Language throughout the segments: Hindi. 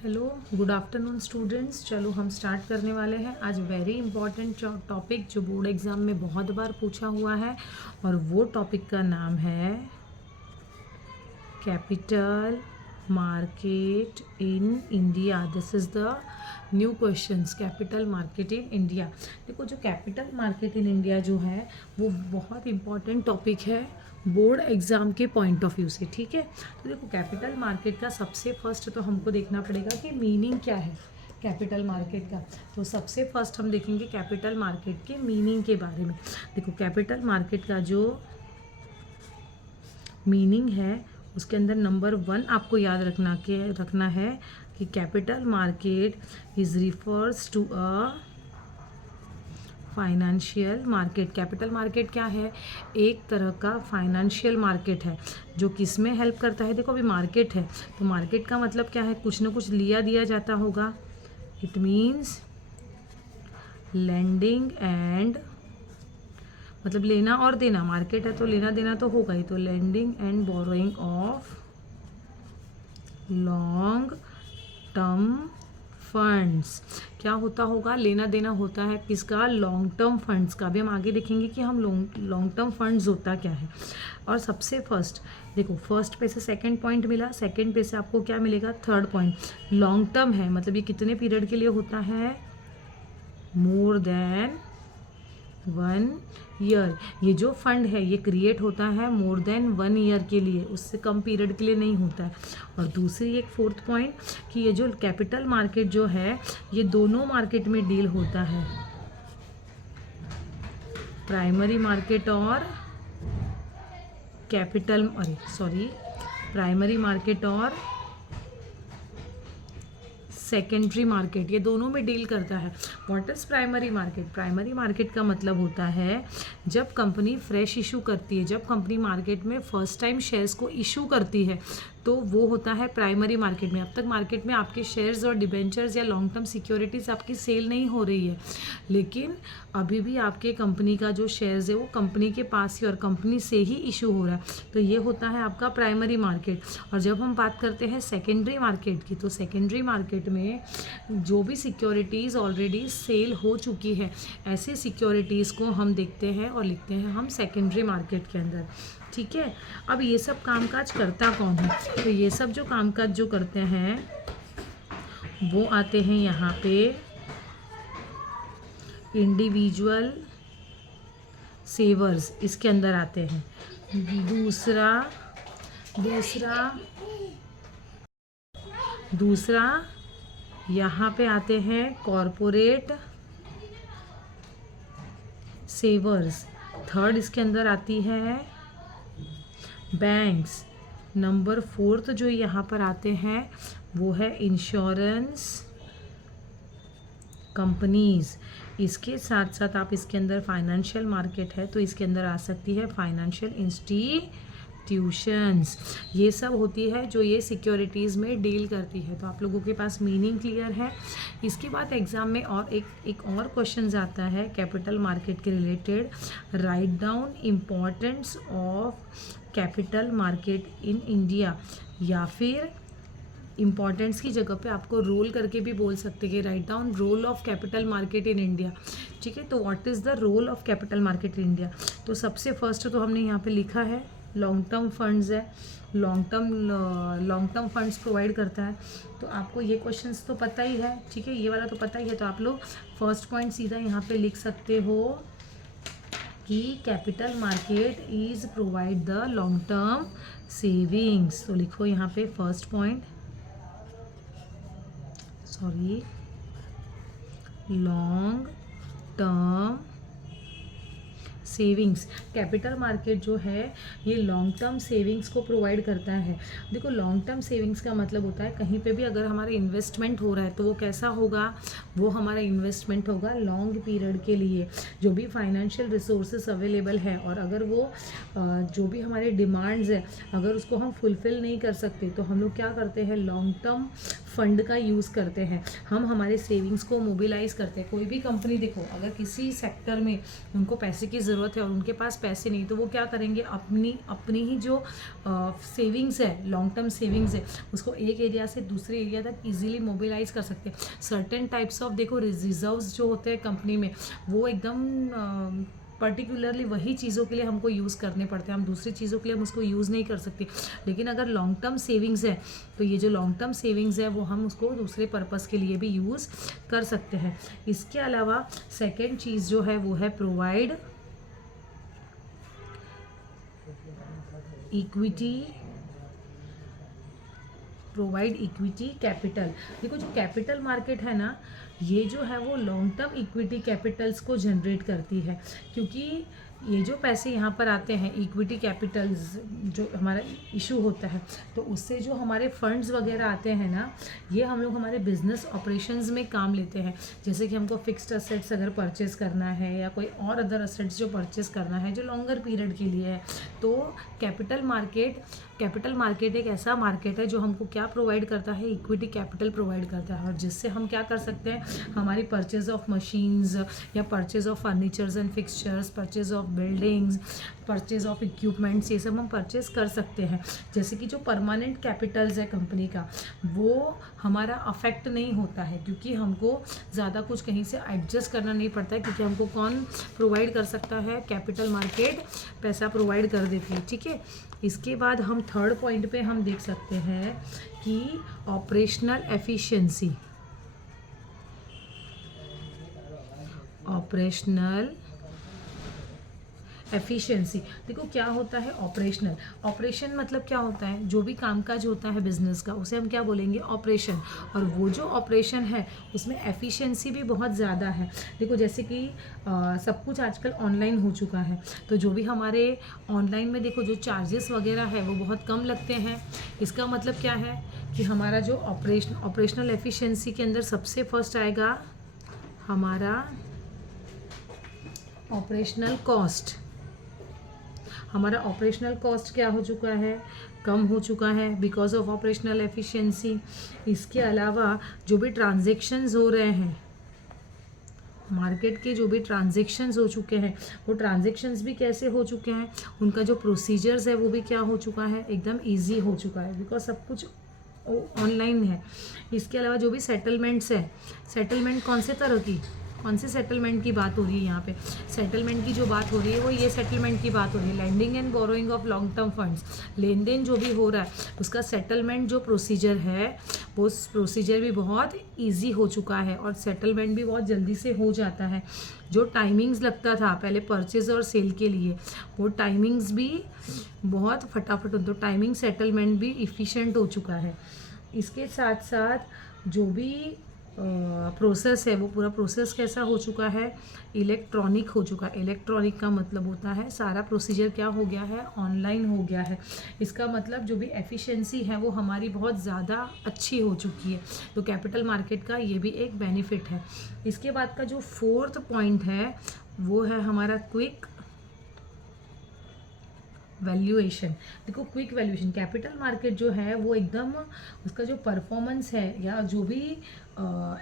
Hello, good afternoon students. चलो हम स्टार्ट करने वाले हैं। आज वेरी इंपॉर्टेंट टॉपिक जो बोर्ड एग्ज़ाम में बहुत बार पूछा हुआ है और वो टॉपिक का नाम है capital market in India. This is the new questions, capital market in India. देखो, जो कैपिटल मार्केट इन इंडिया जो है वो बहुत इंपॉर्टेंट टॉपिक है बोर्ड एग्ज़ाम के पॉइंट ऑफ व्यू से। ठीक है, तो देखो कैपिटल मार्केट का सबसे फर्स्ट तो हमको देखना पड़ेगा कि मीनिंग क्या है कैपिटल मार्केट का। तो सबसे फर्स्ट हम देखेंगे कैपिटल मार्केट के मीनिंग के बारे में। देखो, कैपिटल मार्केट का जो मीनिंग है उसके अंदर नंबर 1 आपको याद रखना है कि capital market is refers to a financial market. Capital market क्या है? एक तरह का फाइनेंशियल मार्केट है जो किस में हेल्प करता है। देखो, अभी मार्केट है तो मार्केट का मतलब क्या है? कुछ ना कुछ लिया दिया जाता होगा। इट मीन्स लेंडिंग एंड, मतलब लेना और देना। मार्केट है तो लेना देना तो होगा ही। तो lending and borrowing of long term funds. क्या होता होगा? लेना देना होता है किसका? लॉन्ग टर्म फंड्स का। भी हम आगे देखेंगे कि हम लॉन्ग टर्म फंड्स होता क्या है। और सबसे फर्स्ट देखो, फर्स्ट पे से सेकंड पॉइंट मिला, सेकंड पे से आपको क्या मिलेगा? Third point. लॉन्ग टर्म है मतलब ये कितने पीरियड के लिए होता है? More than 1 year. ये जो फंड है ये क्रिएट होता है मोर देन 1 ईयर के लिए, उससे कम पीरियड के लिए नहीं होता है। और दूसरी एक फोर्थ पॉइंट कि ये जो कैपिटल मार्केट जो है ये दोनों मार्केट में डील होता है, प्राइमरी मार्केट और प्राइमरी मार्केट और सेकेंडरी मार्केट, ये दोनों में डील करता है। What is primary market? Primary market का मतलब होता है जब कंपनी फ्रेश इशू करती है, जब कंपनी मार्केट में फर्स्ट टाइम शेयर्स को इशू करती है तो वो होता है प्राइमरी मार्केट में। अब तक मार्केट में आपके शेयर्स और डिबेंचर्स या लॉन्ग टर्म सिक्योरिटीज़ आपकी सेल नहीं हो रही है, लेकिन अभी भी आपके कंपनी का जो शेयर्स है वो कंपनी के पास ही और कंपनी से ही इशू हो रहा है, तो ये होता है आपका प्राइमरी मार्केट। और जब हम बात करते हैं सेकेंडरी मार्केट की, तो सेकेंडरी मार्केट में जो भी सिक्योरिटीज़ ऑलरेडी सेल हो चुकी है, ऐसे सिक्योरिटीज़ को हम देखते हैं और लिखते हैं हम सेकेंडरी मार्केट के अंदर। ठीक है, अब ये सब कामकाज करता कौन है? तो ये सब जो कामकाज जो करते हैं वो आते हैं यहाँ पे इंडिविजुअल सेवर्स, इसके अंदर आते हैं। दूसरा यहाँ पे आते हैं कॉरपोरेट सेवर्स। थर्ड इसके अंदर आती है बैंक्स। नंबर 4 जो यहाँ पर आते हैं वो है इंश्योरेंस कंपनीज। इसके साथ साथ आप इसके अंदर फाइनेंशियल मार्केट है तो इसके अंदर आ सकती है फाइनेंशियल इंस्टीट्यूशंस। ये सब होती है जो ये सिक्योरिटीज़ में डील करती है। तो आप लोगों के पास मीनिंग क्लियर है। इसके बाद एग्जाम में और एक और क्वेश्चन आता है कैपिटल मार्केट के related. Write down importance of capital market in India, या फिर इम्पॉर्टेंस की जगह पे आपको रोल करके भी बोल सकते हैं। Write down role of capital market in India. ठीक है, तो what is the role of capital market in India? तो सबसे फर्स्ट तो हमने यहाँ पे लिखा है लॉन्ग टर्म फंड्स है, लॉन्ग टर्म फंड्स प्रोवाइड करता है। तो आपको ये क्वेश्चंस तो पता ही है, ठीक है, ये वाला तो पता ही है। तो आप लोग फर्स्ट पॉइंट सीधा यहाँ पे लिख सकते हो कि capital market is provide the long term savings. तो लिखो यहाँ पे first point, long term savings. Capital market जो है ये लॉन्ग टर्म सेविंग्स को प्रोवाइड करता है। देखो, लॉन्ग टर्म सेविंग्स का मतलब होता है कहीं पे भी अगर हमारा इन्वेस्टमेंट हो रहा है तो वो कैसा होगा? वो हमारा इन्वेस्टमेंट होगा लॉन्ग पीरियड के लिए। जो भी फाइनेंशियल रिसोर्सेस अवेलेबल है और अगर वो जो भी हमारे डिमांड्स है अगर उसको हम फुलफ़िल नहीं कर सकते तो हम लोग क्या करते हैं? लॉन्ग टर्म फंड का यूज़ करते हैं। हम हमारे सेविंग्स को मोबिलाइज करते हैं। कोई भी कंपनी देखो, अगर किसी सेक्टर में उनको पैसे की ज़रूरत ज़रूरत है और उनके पास पैसे नहीं, तो वो क्या करेंगे, अपनी अपनी ही जो सेविंग्स है, लॉन्ग टर्म सेविंग्स है, उसको एक एरिया से दूसरे एरिया तक इजीली मोबिलाइज कर सकते हैं। सर्टेन टाइप्स ऑफ देखो रिजर्व्स जो होते हैं कंपनी में, वो एकदम पर्टिकुलरली वही चीज़ों के लिए हमको यूज़ करने पड़ते हैं, हम दूसरी चीज़ों के लिए हम उसको यूज़ नहीं कर सकते। लेकिन अगर लॉन्ग टर्म सेविंग्स है तो ये जो लॉन्ग टर्म सेविंग्स है वो हम उसको दूसरे पर्पस के लिए भी यूज़ कर सकते हैं। इसके अलावा सेकेंड चीज़ जो है वो है प्रोवाइड इक्विटी कैपिटल। देखो जो कैपिटल मार्केट है ना, ये जो है वो लॉन्ग टर्म इक्विटी कैपिटल्स को जनरेट करती है, क्योंकि ये जो पैसे यहाँ पर आते हैं इक्विटी कैपिटल्स जो हमारा इशू होता है, तो उससे जो हमारे फंड्स वगैरह आते हैं ना, ये हम लोग हमारे बिजनेस ऑपरेशंस में काम लेते हैं। जैसे कि हमको फिक्स्ड असेट्स अगर परचेस करना है या कोई और अदर असेट्स जो परचेस करना है जो लॉन्गर पीरियड के लिए है, तो कैपिटल मार्केट एक ऐसा मार्केट है जो हमको क्या प्रोवाइड करता है, इक्विटी कैपिटल प्रोवाइड करता है, और जिससे हम क्या कर सकते हैं, हमारी परचेज ऑफ मशीन्स या purchase of furnitures and fixtures, purchase of buildings, purchase of equipments, ये सब हम परचेज कर सकते हैं। जैसे कि जो परमानेंट कैपिटल्स है कंपनी का, वो हमारा अफेक्ट नहीं होता है, क्योंकि हमको ज़्यादा कुछ कहीं से एडजस्ट करना नहीं पड़ता है, क्योंकि हमको कौन प्रोवाइड कर सकता है, कैपिटल मार्केट पैसा प्रोवाइड कर देती है। ठीक है, इसके बाद हम थर्ड पॉइंट पे हम देख सकते हैं कि ऑपरेशनल एफिशिएंसी, देखो क्या होता है ऑपरेशन मतलब क्या होता है, जो भी कामकाज होता है बिजनेस का उसे हम क्या बोलेंगे, ऑपरेशन। और वो जो ऑपरेशन है उसमें एफिशिएंसी भी बहुत ज़्यादा है। देखो जैसे कि सब कुछ आजकल ऑनलाइन हो चुका है, तो जो भी हमारे ऑनलाइन में देखो जो चार्जेस वगैरह है वो बहुत कम लगते हैं। इसका मतलब क्या है कि हमारा जो ऑपरेशनल एफिशिएंसी के अंदर सबसे फर्स्ट आएगा हमारा ऑपरेशनल कॉस्ट। हमारा ऑपरेशनल कॉस्ट क्या हो चुका है, कम हो चुका है बिकॉज ऑफ ऑपरेशनल एफिशिएंसी। इसके अलावा जो भी ट्रांजैक्शंस हो रहे हैं मार्केट के, जो भी ट्रांजैक्शंस हो चुके हैं, वो ट्रांजैक्शंस भी कैसे हो चुके हैं, उनका जो प्रोसीजर्स है वो भी क्या हो चुका है, एकदम ईजी हो चुका है, बिकॉज सब कुछ ऑनलाइन है। इसके अलावा जो भी सेटलमेंट्स है, सेटलमेंट कौन से सेटलमेंट की बात हो रही है, यहाँ पे सेटलमेंट की जो बात हो रही है वो ये सेटलमेंट की बात हो रही है, lending and borrowing of long term funds. लेन देन जो भी हो रहा है उसका सेटलमेंट जो प्रोसीजर है वो प्रोसीजर भी बहुत इजी हो चुका है और सेटलमेंट भी बहुत जल्दी से हो जाता है। जो टाइमिंग्स लगता था पहले परचेज और सेल के लिए, वो टाइमिंग्स भी बहुत फटाफट, तो टाइमिंग सेटलमेंट भी इफ़िशेंट हो चुका है। इसके साथ साथ जो भी प्रोसेस है वो पूरा प्रोसेस कैसा हो चुका है, इलेक्ट्रॉनिक हो चुका है। इलेक्ट्रॉनिक का मतलब होता है सारा प्रोसीजर क्या हो गया है, ऑनलाइन हो गया है। इसका मतलब जो भी एफिशिएंसी है वो हमारी बहुत ज़्यादा अच्छी हो चुकी है। तो कैपिटल मार्केट का ये भी एक बेनिफिट है। इसके बाद का जो फोर्थ पॉइंट है वो है हमारा क्विक वैल्यूएशन। देखो क्विक वैल्यूएशन, कैपिटल मार्केट जो है वो एकदम उसका जो परफॉर्मेंस है या जो भी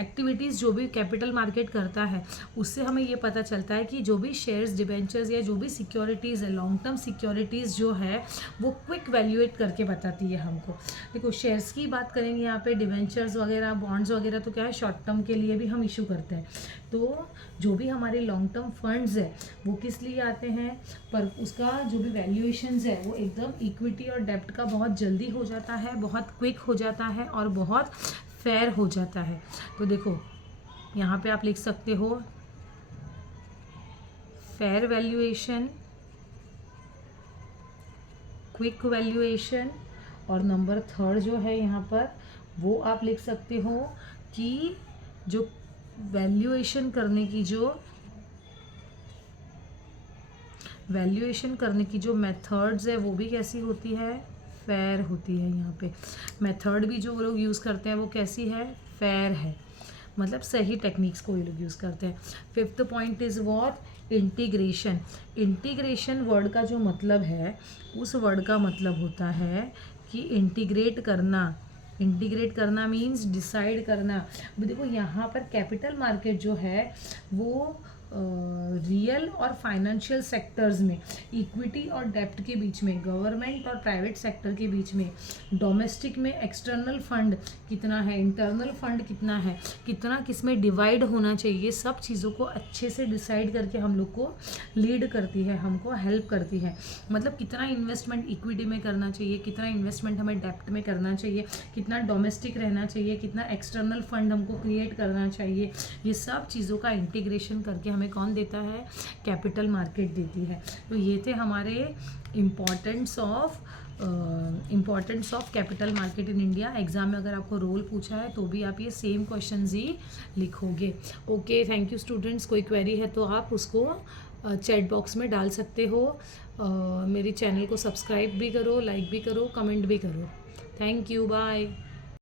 एक्टिविटीज़ जो भी कैपिटल मार्केट करता है उससे हमें ये पता चलता है कि जो भी शेयर्स, डिबेंचर्स या जो भी सिक्योरिटीज़ है, लॉन्ग टर्म सिक्योरिटीज़ जो है वो क्विक वैल्यूएट करके बताती है हमको। देखो शेयर्स की बात करेंगे यहाँ पे, डिबेंचर्स वगैरह, बॉन्ड्स वगैरह तो क्या है शॉर्ट टर्म के लिए भी हम इशू करते हैं। तो जो भी हमारे लॉन्ग टर्म फंड्स है वो किस लिए आते हैं, पर उसका जो भी वैल्यूएशंस है वो एकदम इक्विटी और डेब्ट का बहुत जल्दी हो जाता है, बहुत क्विक हो जाता है और बहुत फेयर हो जाता है। तो देखो यहाँ पे आप लिख सकते हो फेयर वैल्यूएशन, क्विक वैल्यूएशन, और नंबर थर्ड जो है यहाँ पर वो आप लिख सकते हो कि जो वैल्यूएशन करने की जो मेथड्स है वो भी कैसी होती है, फेयर होती है। यहाँ पे मेथड भी जो लोग यूज़ करते हैं वो कैसी है, फेयर है, मतलब सही टेक्निक्स को ये लोग यूज़ करते हैं। Fifth point is what, integration. Integration word का जो मतलब है, उस वर्ड का मतलब होता है कि इंटीग्रेट करना मीन्स डिसाइड करना। देखो यहाँ पर कैपिटल मार्केट जो है वो रियल और फाइनेंशियल सेक्टर्स में, इक्विटी और डेप्ट के बीच में, गवर्नमेंट और प्राइवेट सेक्टर के बीच में, डोमेस्टिक में एक्सटर्नल फंड कितना है, इंटरनल फंड कितना है, कितना किस में डिवाइड होना चाहिए, सब चीज़ों को अच्छे से डिसाइड करके हम लोग को लीड करती है, हमको हेल्प करती है। मतलब कितना इन्वेस्टमेंट इक्विटी में करना चाहिए, कितना इन्वेस्टमेंट हमें डेप्ट में करना चाहिए, कितना डोमेस्टिक रहना चाहिए, कितना एक्सटर्नल फंड हमको क्रिएट करना चाहिए, ये सब चीज़ों का इंटीग्रेशन करके हमें कौन देता है, कैपिटल मार्केट देती है। तो ये थे हमारे importance of capital market in India. Exam में अगर आपको रोल पूछा है तो भी आप ये सेम क्वेश्चंस ही लिखोगे। Okay, thank you students. कोई क्वेरी है तो आप उसको चैट बॉक्स में डाल सकते हो। मेरी चैनल को सब्सक्राइब भी करो, लाइक भी करो, कमेंट भी करो। Thank you, bye.